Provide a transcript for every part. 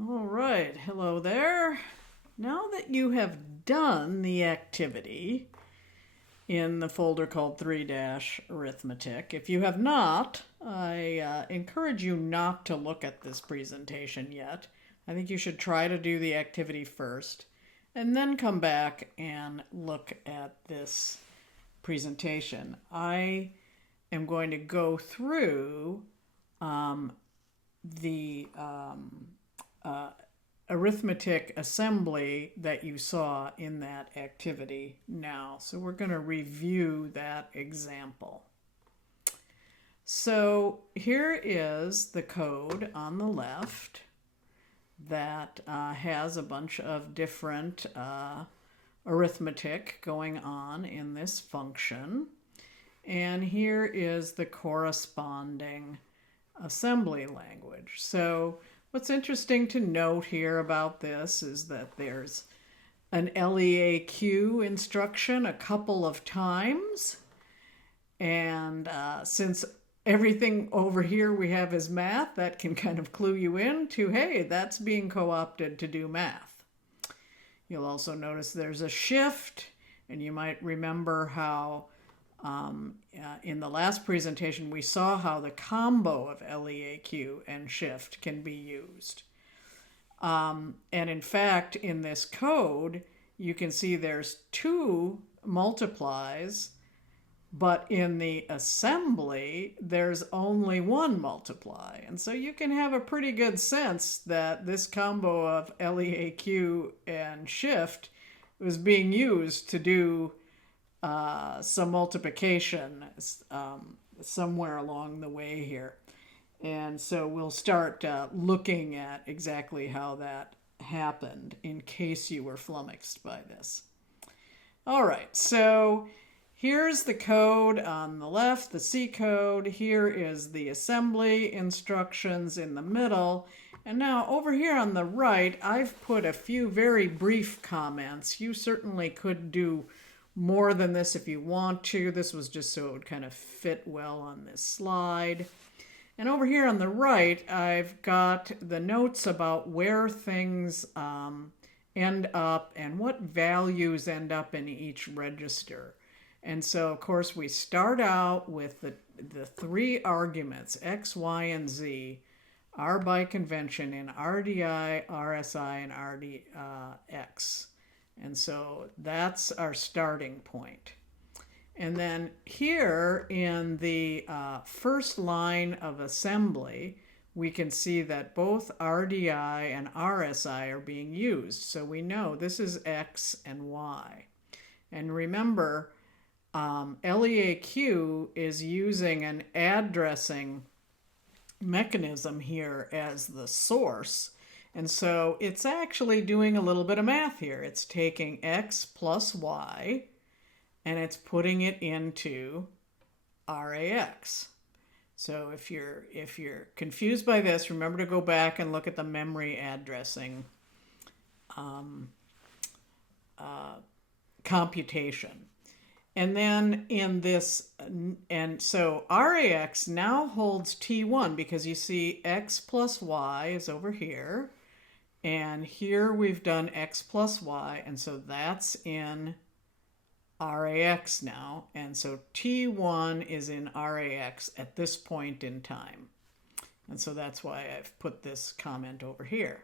All right, hello there. Now that you have done the activity in the folder called 3-arithmetic, if you have not, I encourage you not to look at this presentation yet. I think you should try to do the activity first and then come back and look at this presentation. I am going to go through the arithmetic assembly that you saw in that activity now. So we're going to review that example. So here is the code on the left that has a bunch of different arithmetic going on in this function. And here is the corresponding assembly language. So what's interesting to note here about this is that there's an LEAQ instruction a couple of times. And since everything over here we have is math, that can kind of clue you in to, hey, that's being co-opted to do math. You'll also notice there's a shift, and you might remember how in the last presentation, we saw how the combo of LEAQ and shift can be used. And in fact, in this code, you can see there's two multiplies, but in the assembly, there's only one multiply. And so you can have a pretty good sense that this combo of LEAQ and shift was being used to do some multiplication somewhere along the way here. And so we'll start looking at exactly how that happened in case you were flummoxed by this. All right, so here's the code on the left, the C code. Here is the assembly instructions in the middle. And now over here on the right, I've put a few very brief comments. You certainly could do more than this if you want to. This was just so it would kind of fit well on this slide. And over here on the right, I've got the notes about where things end up and what values end up in each register. And so, of course, we start out with the three arguments, X, Y, and Z, are by convention in RDI, RSI, and RDX. And so that's our starting point. And then here in the first line of assembly, we can see that both RDI and RSI are being used. So we know this is X and Y. And remember, LEAQ is using an addressing mechanism here as the source. And so it's actually doing a little bit of math here. It's taking X plus Y and it's putting it into RAX. So if you're confused by this, remember to go back and look at the memory addressing computation. And then in this, and so RAX now holds T1 because you see X plus Y is over here. And here we've done X plus Y, and so that's in RAX now. And so T1 is in RAX at this point in time. And so that's why I've put this comment over here.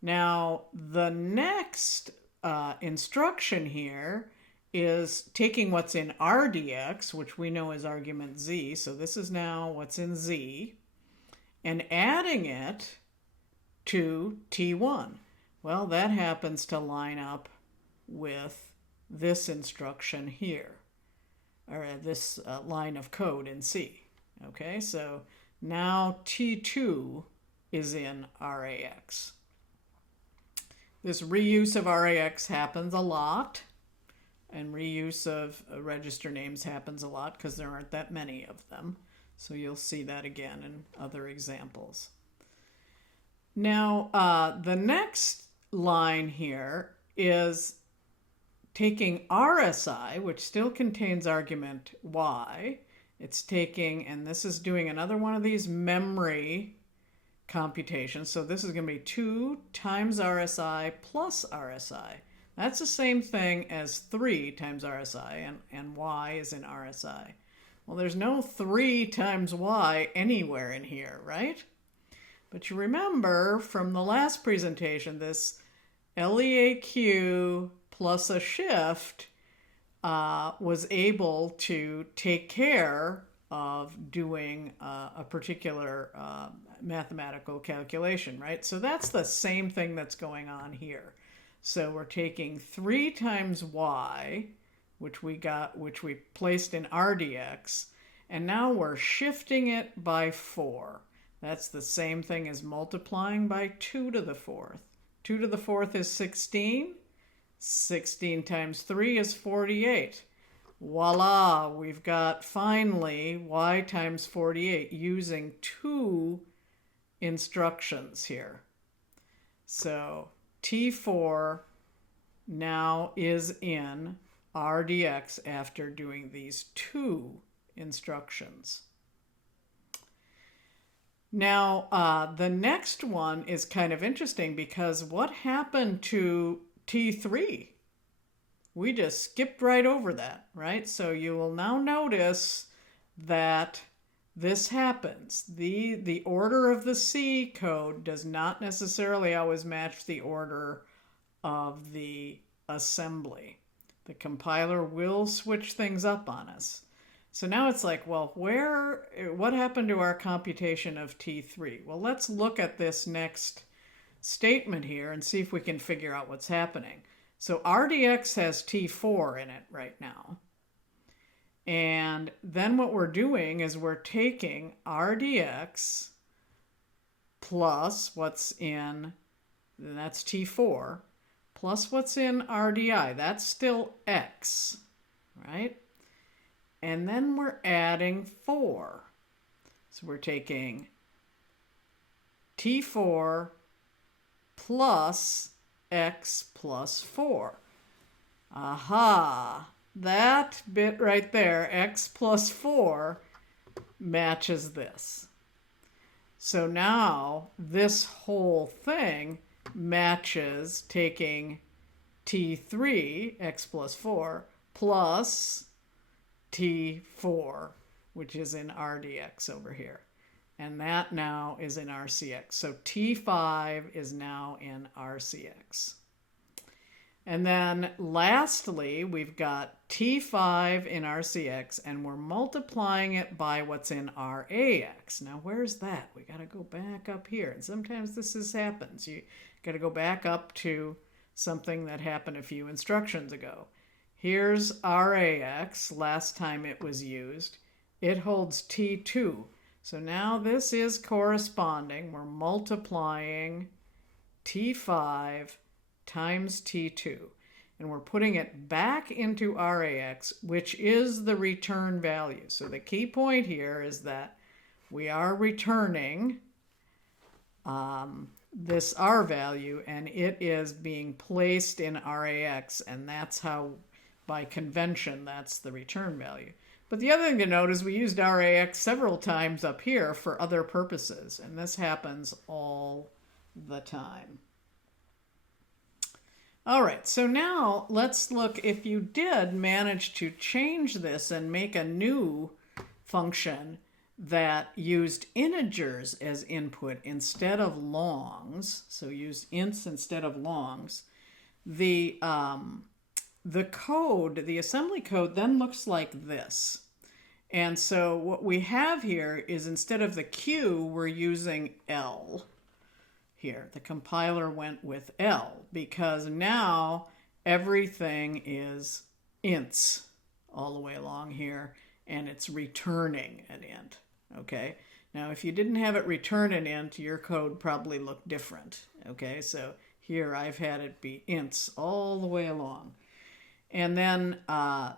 Now, the next instruction here is taking what's in RDX, which we know is argument Z, so this is now what's in Z, and adding it to T1. Well, that happens to line up with this instruction here, or this line of code in C. Okay, so now T2 is in RAX. This reuse of RAX happens a lot, and reuse of register names happens a lot because there aren't that many of them. So you'll see that again in other examples. Now, the next line here is taking RSI, which still contains argument Y. It's taking, and this is doing another one of these memory computation. So this is going to be 2 times RSI plus RSI. That's the same thing as 3 times RSI, and y is in RSI. Well, there's no 3 times y anywhere in here, right? But you remember from the last presentation, this LEAQ plus a shift was able to take care of doing a particular mathematical calculation, right? So that's the same thing that's going on here. So we're taking 3 times y, which we placed in RDX, and now we're shifting it by 4. That's the same thing as multiplying by 2 to the 4th. 2 to the 4th is 16. 16 times 3 is 48. Voila, we've got finally y times 48 using 2 instructions here. So T4 now is in RDX after doing these 2 instructions. Now, the next one is kind of interesting because what happened to T3? We just skipped right over that, right? So you will now notice that this happens. The order of the C code does not necessarily always match the order of the assembly. The compiler will switch things up on us. So now it's like, well, what happened to our computation of T3? Well, let's look at this next statement here and see if we can figure out what's happening. So RDX has T4 in it right now. And then what we're doing is we're taking RDX plus what's in, and that's T4, plus what's in RDI. That's still X, right? And then we're adding 4. So we're taking T4 plus X plus 4. Aha! That bit right there, X plus 4, matches this. So now this whole thing matches taking T3, X plus 4, plus T4, which is in RDX over here. And that now is in RCX. So T5 is now in RCX. And then lastly, we've got T5 in RCX, and we're multiplying it by what's in RAX. Now, where's that? We got to go back up here. And sometimes this happens. You got to go back up to something that happened a few instructions ago. Here's RAX, last time it was used. It holds T2. So now this is corresponding. We're multiplying T5 times T2. And we're putting it back into RAX, which is the return value. So the key point here is that we are returning this R value, and it is being placed in RAX, and that's how, by convention, that's the return value. But the other thing to note is we used RAX several times up here for other purposes, and this happens all the time. All right, so now let's look if you did manage to change this and make a new function that used integers as input instead of longs, so used ints instead of longs, the code, the assembly code then looks like this. And so what we have here is instead of the Q, we're using L. Here, the compiler went with L because now everything is ints all the way along here, and it's returning an int, okay? Now, if you didn't have it return an int, your code probably looked different, okay? So here I've had it be ints all the way along. And then,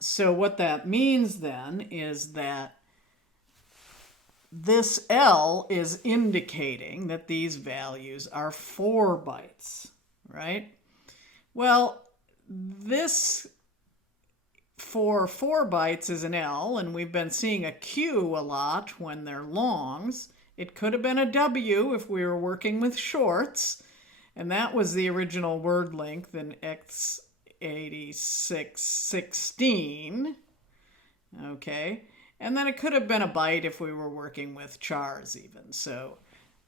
so what that means then is that this L is indicating that these values are 4 bytes, right? Well, this for 4 bytes is an L, and we've been seeing a Q a lot when they're longs, It could have been a W if we were working with shorts, and that was the original word length in x8616. Okay, and then it could have been a byte if we were working with chars even. So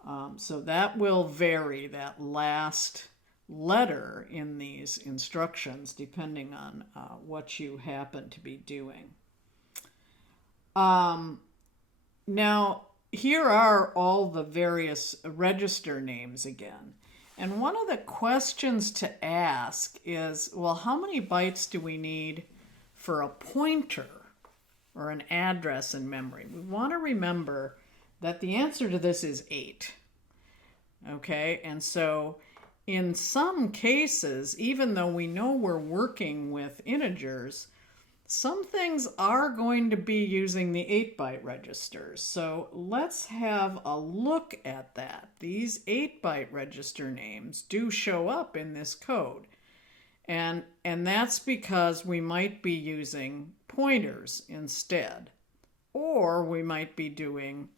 that will vary, that last letter in these instructions, depending on what you happen to be doing. Now, here are all the various register names again. And one of the questions to ask is, well, how many bytes do we need for a pointer or an address in memory? We want to remember that the answer to this is 8. Okay, and so in some cases, even though we know we're working with integers, some things are going to be using the 8-byte registers. So let's have a look at that. These 8-byte register names do show up in this code. And that's because we might be using pointers instead. Or we might be doing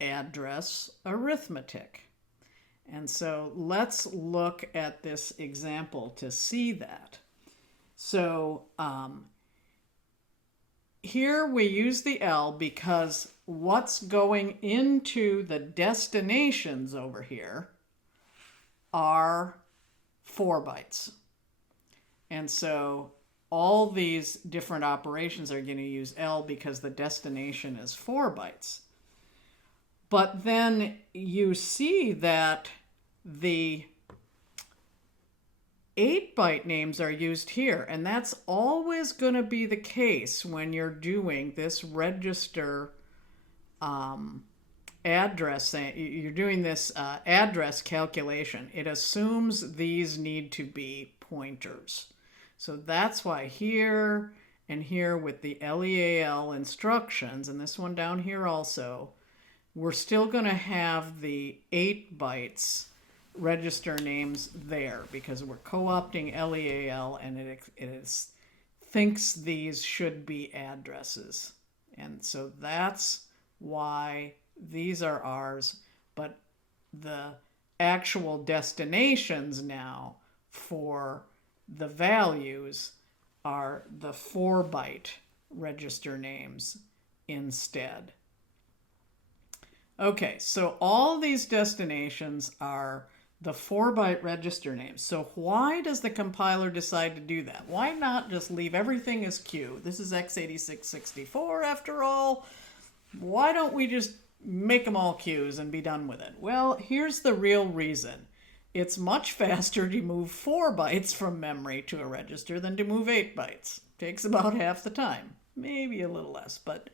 address arithmetic. And so let's look at this example to see that. So here we use the L because what's going into the destinations over here are 4 bytes. And so all these different operations are going to use L because the destination is 4 bytes. But then you see that the 8-byte names are used here, and that's always going to be the case when you're doing this register address. You're doing this address calculation. It assumes these need to be pointers. So that's why here and here with the LEAL instructions, and this one down here also, we're still going to have the 8 bytes register names there because we're co-opting LEAL and it thinks these should be addresses. And so that's why these are ours, but the actual destinations now for the values are the 4-byte register names instead. Okay, so all these destinations are the 4-byte register names. So why does the compiler decide to do that? Why not just leave everything as Q? This is x86-64 after all. Why don't we just make them all Qs and be done with it? Well, here's the real reason. It's much faster to move 4 bytes from memory to a register than to move 8 bytes. Takes about half the time, maybe a little less, but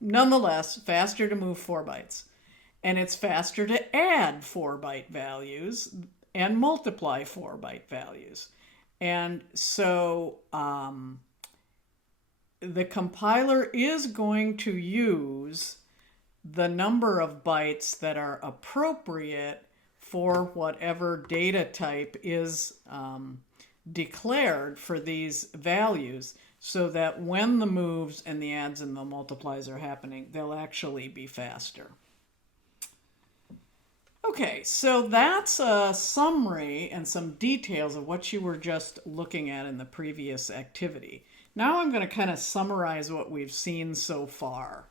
nonetheless, faster to move 4 bytes. And it's faster to add 4-byte values and multiply 4-byte values. And so the compiler is going to use the number of bytes that are appropriate for whatever data type is declared for these values, so that when the moves and the adds and the multiplies are happening, they'll actually be faster. Okay, so that's a summary and some details of what you were just looking at in the previous activity. Now I'm going to kind of summarize what we've seen so far.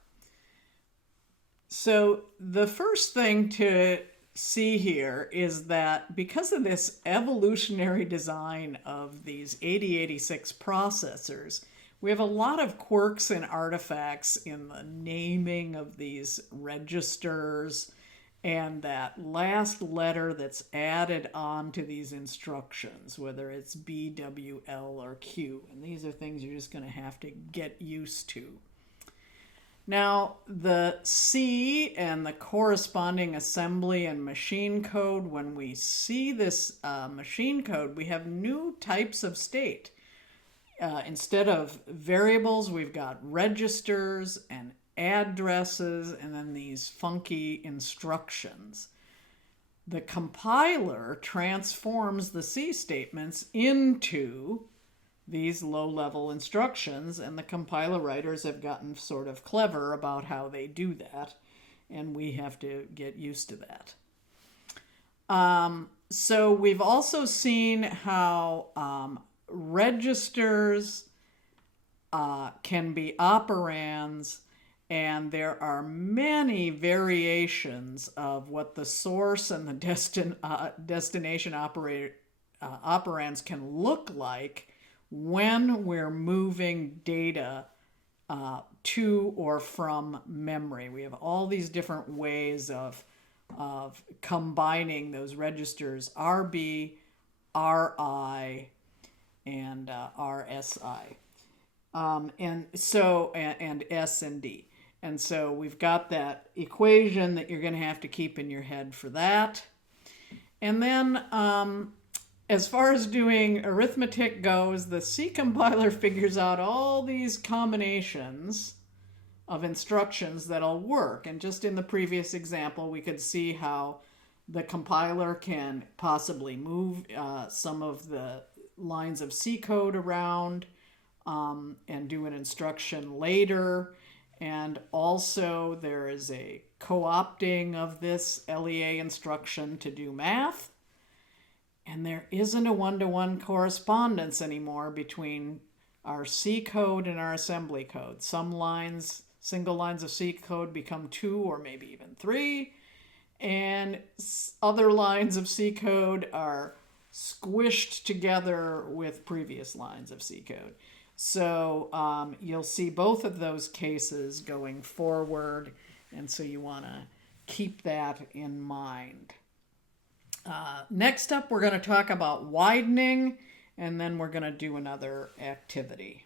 So the first thing to see here is that because of this evolutionary design of these 8086 processors, we have a lot of quirks and artifacts in the naming of these registers and that last letter that's added on to these instructions, whether it's B, W, L, or Q. And these are things you're just going to have to get used to. Now, the C and the corresponding assembly and machine code, when we see this machine code, we have new types of state. Instead of variables, we've got registers and addresses and then these funky instructions. The compiler transforms the C statements into these low-level instructions, and the compiler writers have gotten sort of clever about how they do that. and we have to get used to that. So we've also seen how registers can be operands, and there are many variations of what the source and the destination operands can look like when we're moving data to or from memory. We have all these different ways of combining those registers RB, RI, and RSI, and S and D. And so we've got that equation that you're going to have to keep in your head for that. And then as far as doing arithmetic goes, the C compiler figures out all these combinations of instructions that'll work. And just in the previous example, we could see how the compiler can possibly move some of the lines of C code around and do an instruction later. And also there is a co-opting of this LEA instruction to do math. And there isn't a one-to-one correspondence anymore between our C code and our assembly code. Some lines, single lines of C code become 2 or maybe even 3. And other lines of C code are squished together with previous lines of C code. So you'll see both of those cases going forward, and so you want to keep that in mind. Next up, we're going to talk about widening, and then we're going to do another activity.